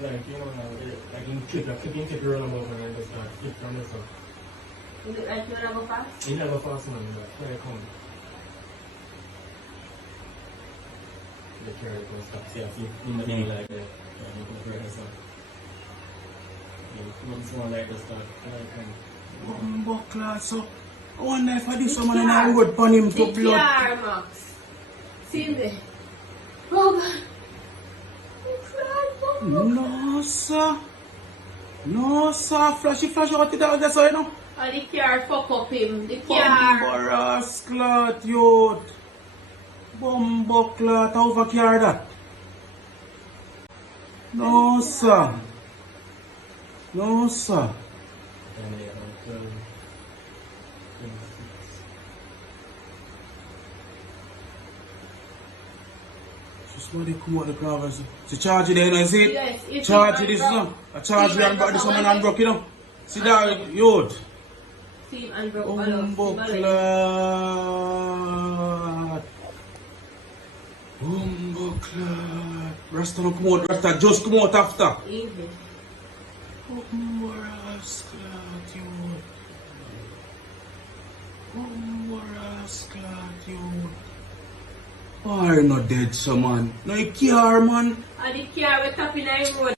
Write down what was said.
Like, you know, like in clip, like clipping clip run them over and just start flip from this up. Is it like you wanna go fast? You never fast man, but here I come. The carrot will stop. See, I see in the middle like that. And you go for this up. Once one like this start, here I come. Buckler, so I wonder if I do someone and I would burn him to The blood. car, Max. See there. Oh God. No, sir. No, sir. Flashy out the dog, that's all you know. Oh, the car fuck up him. The car. Bumbaras clot, youth. Bumbo clot, how over care that? No, sir. No, sir. And yeah, until 26. Just want to come out the gravels. So charge it there, you know, see? Yes, it's Charge even this, you broke. know. I charge you Even and got this broke. one and broke, you know. See that, youth. See him and broke. Bumbo clot. Bumbo clot. Rasta don't come out, Rasta just come out after. Easy. Bumbaras clot, youth. Bumbaras clot, youth. Oh, you're not dead, so man. No, you care, man. And the car we tapping the road.